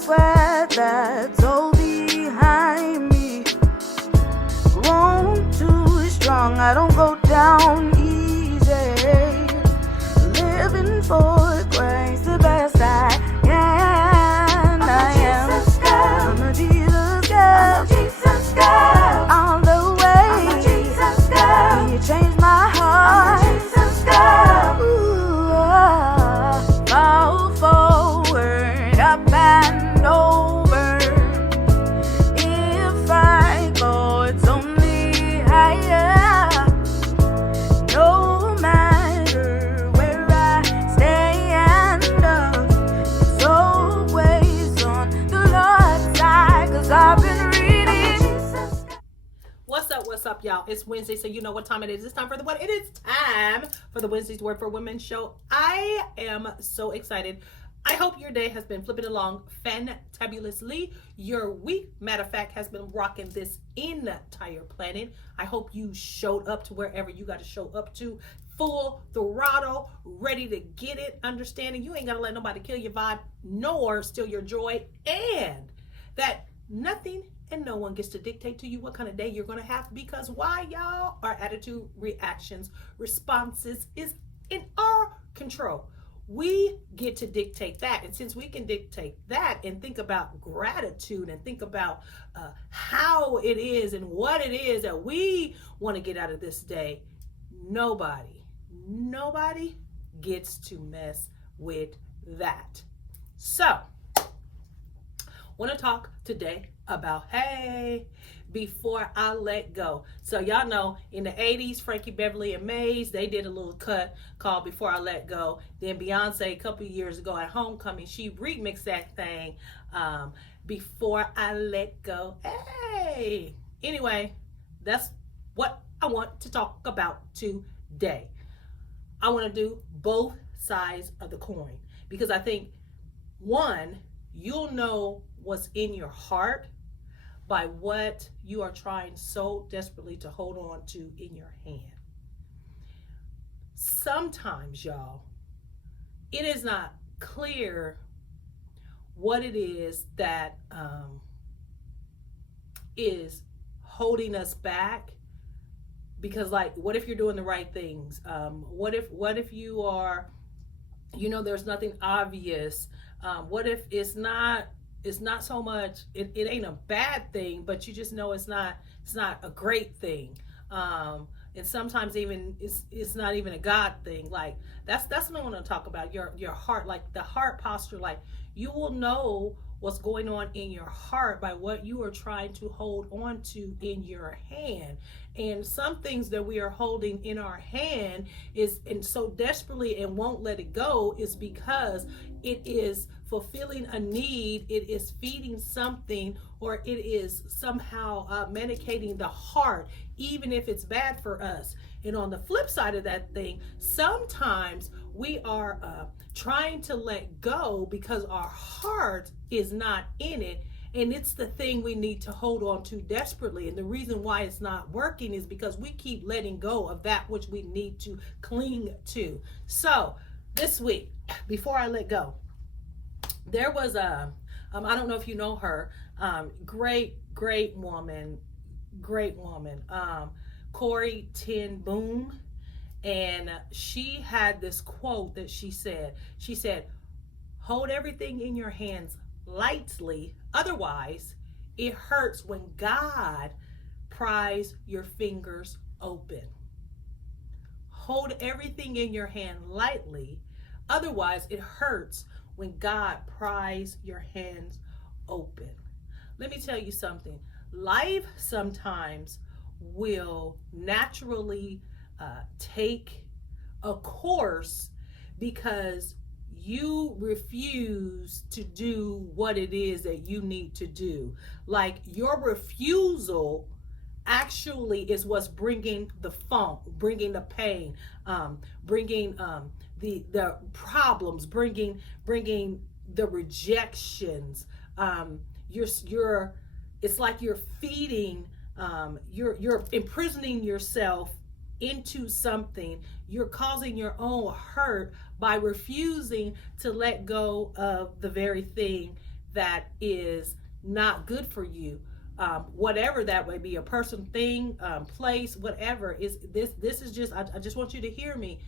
sweat that's all behind me. Grown too strong, I don't go down easy. Living for grace, the best I can. I'm a Jesus girl. All the way. I'm a Jesus girl. You changed my heart. I'm a Jesus girl. Ooh, fall forward, up and over. If I go, it's only higher. No matter where I stand, it's always on the Lord's side, 'cause I've been reading. What's up, y'all? It's Wednesday, so you know what time it is. It's time for the what? It is time for the Wednesday's Word for Women show. I am so excited. I hope your day has been flipping along fantabulously. Your week, matter of fact, has been rocking this entire planet. I hope you showed up to wherever you got to show up to. Full throttle, ready to get it, understanding you ain't got to let nobody kill your vibe, nor steal your joy, and that nothing and no one gets to dictate to you what kind of day you're going to have, because why, y'all? Our attitude, reactions, responses is in our control. We get to dictate that. And since we can dictate that and think about gratitude and think about how it is and what it is that we want to get out of this day, nobody gets to mess with that. So, want to talk today about, hey, before I let go. So y'all know in the 80s, Frankie Beverly and Maze, they did a little cut called Before I Let Go. Then Beyonce, a couple of years ago at Homecoming, she remixed that thing, Before I Let Go. Hey! Anyway, that's what I want to talk about today. I want to do both sides of the coin, because I think, one, you'll know what's in your heart by what you are trying so desperately to hold on to in your hand. Sometimes, y'all, it is not clear what it is that is holding us back. Because, like, what if you're doing the right things? What if you are, there's nothing obvious? What if it's not so much, it ain't a bad thing, but you just know it's not a great thing. And sometimes even it's not even a God thing. Like that's what I want to talk about. Your heart, like the heart posture, like you will know what's going on in your heart by what you are trying to hold on to in your hand. And some things that we are holding in our hand and so desperately and won't let it go is because it is fulfilling a need, it is feeding something, or it is somehow medicating the heart, even if it's bad for us. And on the flip side of that thing, sometimes we are trying to let go because our heart is not in it, and it's the thing we need to hold on to desperately. And the reason why it's not working is because we keep letting go of that which we need to cling to. So this week, before I let go, there was I don't know if you know her, great woman, Corey Ten Boom. And she had this quote that she said, hold everything in your hands lightly, otherwise it hurts when God pries your fingers open. Hold everything in your hand lightly, otherwise it hurts when God pries your hands open. Let me tell you something. Life sometimes will naturally take a course because you refuse to do what it is that you need to do. Like your refusal actually is what's bringing the funk, bringing the pain, bringing the problems, bringing the rejections. It's like you're feeding, you're imprisoning yourself into something. You're causing your own hurt by refusing to let go of the very thing that is not good for you. Whatever that may be, a person, thing, place, whatever is this. This is just. I just want you to hear me.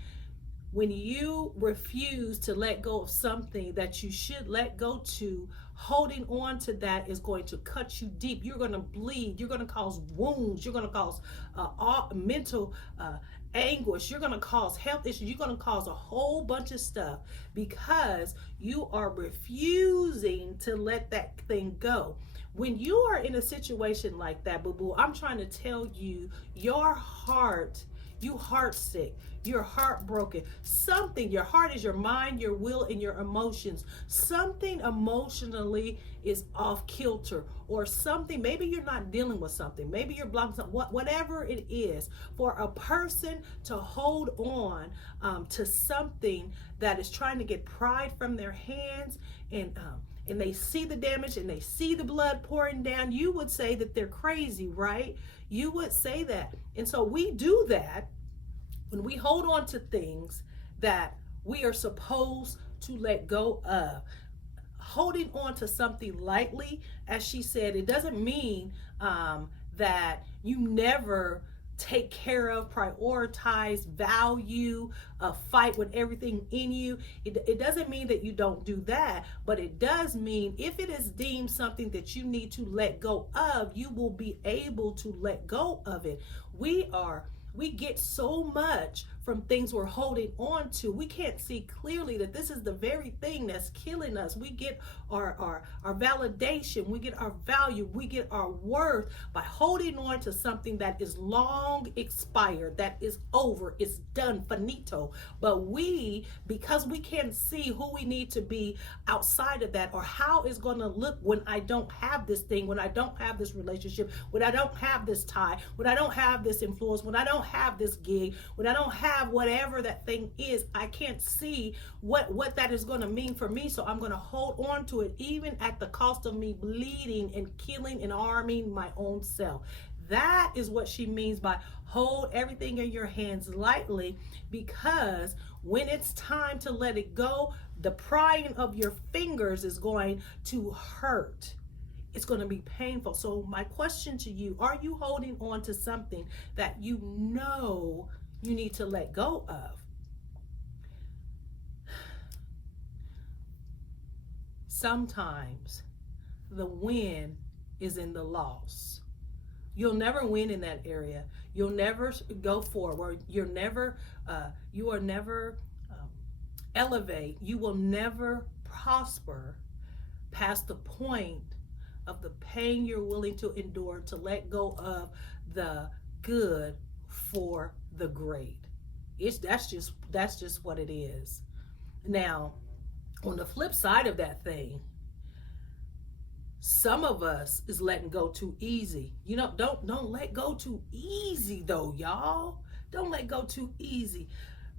When you refuse to let go of something that you should let go to, holding on to that is going to cut you deep. You're going to bleed. You're going to cause wounds. You're going to cause mental anguish. You're going to cause health issues. You're going to cause a whole bunch of stuff because you are refusing to let that thing go. When you are in a situation like that, boo boo, I'm trying to tell you, your heart, you heart sick, you're heartbroken. Something, your heart is your mind, your will, and your emotions. Something emotionally is off kilter, or something, maybe you're not dealing with something, maybe you're blocking something, whatever it is. For a person to hold on to something that is trying to get pride from their hands, and they see the damage and they see the blood pouring down, you would say that they're crazy, right? You would say that. And so we do that when we hold on to things that we are supposed to let go of. Holding on to something lightly, as she said, it doesn't mean that you never take care of, prioritize, value, fight with everything in you. It doesn't mean that you don't do that, but it does mean if it is deemed something that you need to let go of, you will be able to let go of it. We get so much from things we're holding on to. We can't see clearly that this is the very thing that's killing us. We get our validation, we get our value, we get our worth by holding on to something that is long expired, that is over, it's done, finito. But because we can't see who we need to be outside of that, or how it's going to look when I don't have this thing, when I don't have this relationship, when I don't have this tie, when I don't have this influence, when I don't have this gig, when I don't have whatever that thing is, I can't see what that is going to mean for me. So I'm going to hold on to it, even at the cost of me bleeding and killing and harming my own self. That is what she means by hold everything in your hands lightly, because when it's time to let it go, the prying of your fingers is going to hurt. It's going to be painful. So my question to you, are you holding on to something that you know you need to let go of? Sometimes the win is in the loss. You'll never win in that area. You'll never go forward. You are never elevate. You will never prosper past the point of the pain you're willing to endure to let go of the good for the great. That's just what it is. Now, on the flip side of that thing, some of us is letting go too easy. Don't let go too easy though, y'all. Don't let go too easy.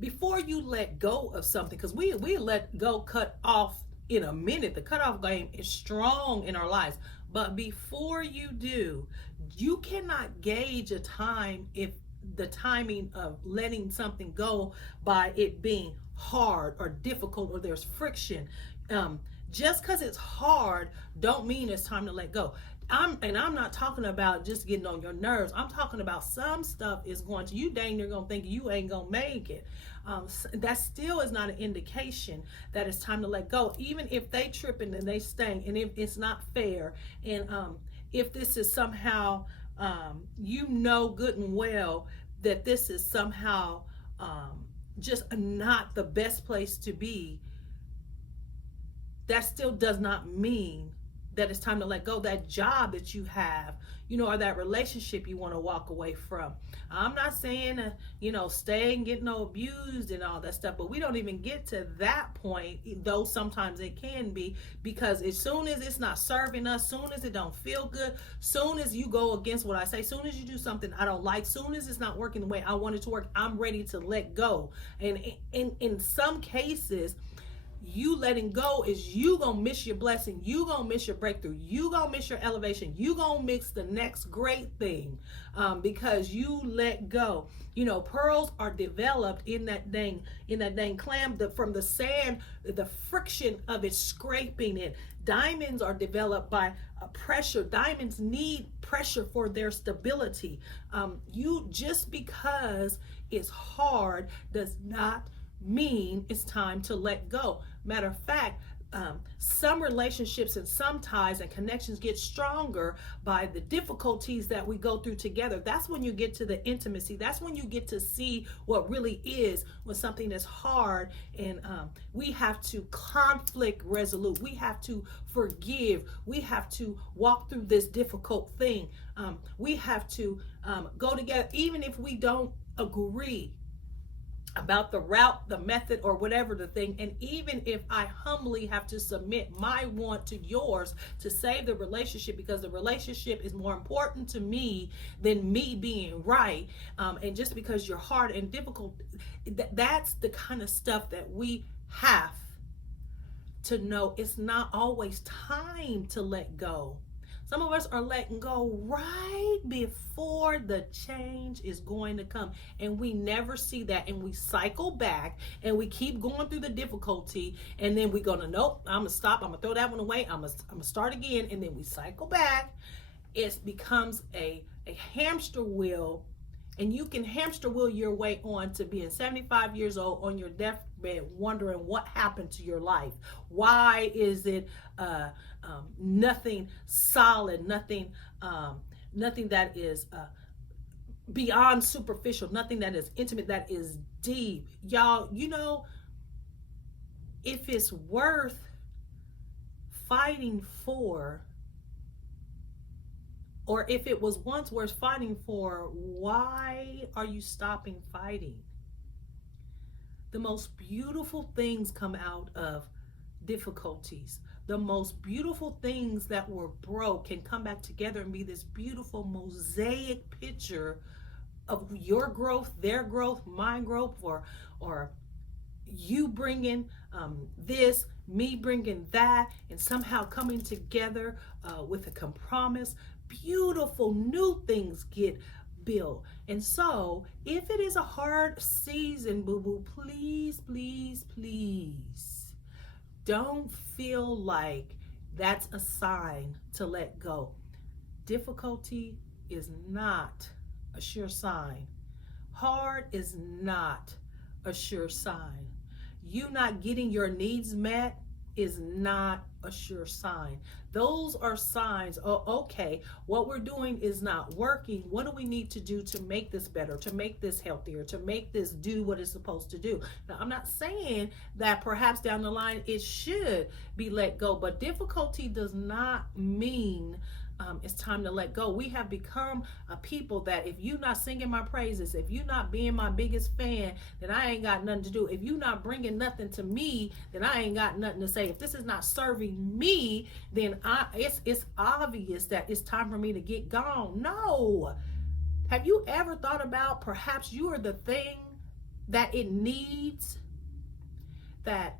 Before you let go of something, because we let go, cut off in a minute. The cutoff game is strong in our lives. But before you do, you cannot gauge a time, if the timing of letting something go, by it being hard or difficult or there's friction. Just because it's hard don't mean it's time to let go. I'm not talking about just getting on your nerves. I'm talking about some stuff is going to, you dang near gonna think you ain't gonna make it. That still is not an indication that it's time to let go. Even if they tripping and they staying, and if it's not fair, and if this is somehow, good and well that this is somehow just not the best place to be, that still does not mean that it's time to let go. That job that you have, or that relationship you want to walk away from. I'm not saying, stay and get no abused and all that stuff, but we don't even get to that point, though sometimes it can be, because as soon as it's not serving us, soon as it don't feel good, soon as you go against what I say, soon as you do something I don't like, soon as it's not working the way I want it to work, I'm ready to let go. And in some cases, You letting go is you gonna miss your blessing, you gonna miss your breakthrough, you gonna miss your elevation, you gonna miss the next great thing, because you let go. You know, pearls are developed in that dang clam, from the sand, the friction of it scraping it. Diamonds are developed by pressure. Diamonds need pressure for their stability. You just because it's hard does not mean it's time to let go. Matter of fact, some relationships and some ties and connections get stronger by the difficulties that we go through together. That's when you get to the intimacy. That's when you get to see what really is when something is hard, and we have to conflict resolute. We have to forgive. We have to walk through this difficult thing. We have to go together, even if we don't agree about the route, the method, or whatever the thing. And even if I humbly have to submit my want to yours to save the relationship, because the relationship is more important to me than me being right, and just because you're hard and difficult, that's the kind of stuff that we have to know. It's not always time to let go. Some of us are letting go right before the change is going to come, and we never see that, and we cycle back and we keep going through the difficulty, and then we're gonna, nope, I'm gonna stop, I'm gonna throw that one away, I'm gonna start again, and then we cycle back. It becomes a hamster wheel, and you can hamster wheel your way on to being 75 years old on your deathbed, wondering what happened to your life. Why is it nothing solid, nothing that is beyond superficial, nothing that is intimate, that is deep? Y'all, you know, if it's worth fighting for, or if it was once worth fighting for, why are you stopping fighting? The most beautiful things come out of difficulties. The most beautiful things that were broke can come back together and be this beautiful mosaic picture of your growth, their growth, my growth, or you bringing this, me bringing that, and somehow coming together with a compromise. Beautiful new things get built. And so if it is a hard season, boo-boo, please, please, please don't feel like that's a sign to let go. Difficulty is not a sure sign. Hard is not a sure sign. You not getting your needs met is not a sure sign. Those are signs. Oh, okay, what we're doing is not working. What do we need to do to make this better, to make this healthier, to make this do what it's supposed to do? Now, I'm not saying that perhaps down the line it should be let go, but difficulty does not mean it's time to let go. We have become a people that if you not singing my praises, if you not being my biggest fan, then I ain't got nothing to do. If you not bringing nothing to me, then I ain't got nothing to say. If this is not serving me, then it's obvious that it's time for me to get gone. No. Have you ever thought about perhaps you are the thing that it needs, that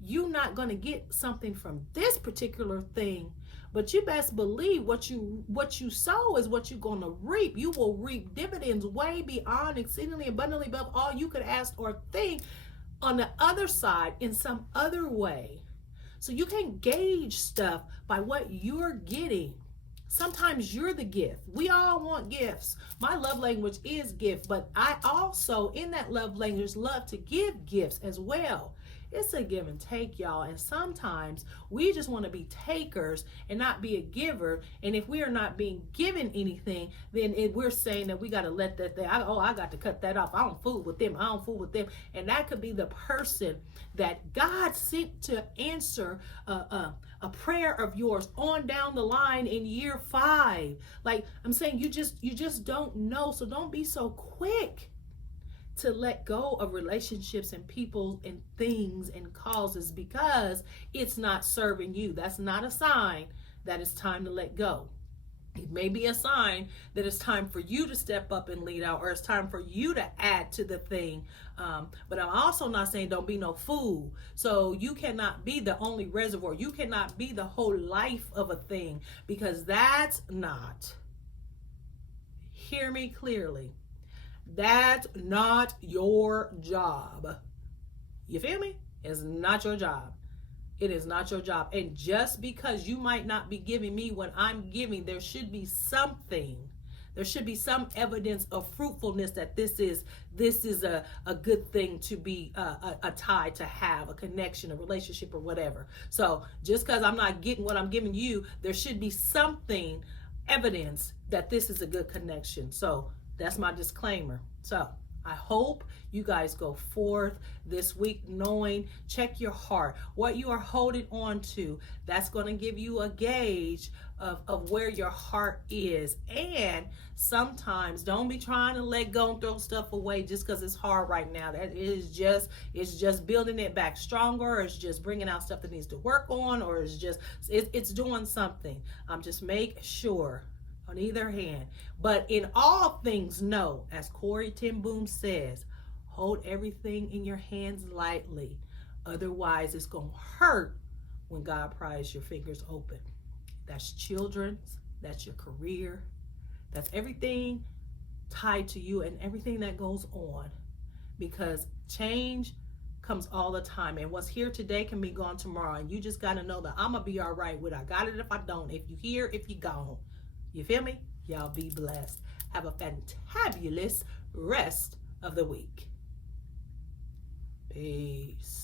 you're not going to get something from this particular thing, but you best believe what you sow is what you're going to reap. You will reap dividends way beyond, exceedingly abundantly above all you could ask or think on the other side in some other way. So you can't gauge stuff by what you're getting. Sometimes you're the gift. We all want gifts. My love language is gift, but I also, in that love language, love to give gifts as well. It's a give and take, y'all. And sometimes we just want to be takers and not be a giver. And if we are not being given anything, then we're saying that we got to let that thing, I got to cut that off. I don't fool with them. I don't fool with them. And that could be the person that God sent to answer a prayer of yours on down the line in year 5. Like I'm saying, you just don't know. So don't be so quick to let go of relationships and people and things and causes because it's not serving you. That's not a sign that it's time to let go. It may be a sign that it's time for you to step up and lead out, or it's time for you to add to the thing. But I'm also not saying don't be no fool. So you cannot be the only reservoir. You cannot be the whole life of a thing, because that's not, hear me clearly, that's not your job. You feel me? It's not your job. It is not your job. And just because you might not be giving me what I'm giving, there should be something. There should be some evidence of fruitfulness that this is a good thing to be a tie to have, a connection, a relationship, or whatever. So just because I'm not getting what I'm giving you, there should be something, evidence that this is a good connection. So that's my disclaimer. So I hope you guys go forth this week knowing, check your heart, what you are holding on to. That's going to give you a gauge of where your heart is. And sometimes don't be trying to let go and throw stuff away just because it's hard right now. That is just, it's just building it back stronger, or it's just bringing out stuff that needs to work on, or it's doing something. Just make sure on either hand. But in all things, know, as Corey Ten Boom says, hold everything in your hands lightly. Otherwise, it's going to hurt when God pries your fingers open. That's children's, that's your career, that's everything tied to you and everything that goes on. Because change comes all the time, and what's here today can be gone tomorrow. And you just got to know that I'm going to be all right with it. I got it if I don't. If you here, if you gone. You feel me? Y'all be blessed. Have a fantabulous rest of the week. Peace.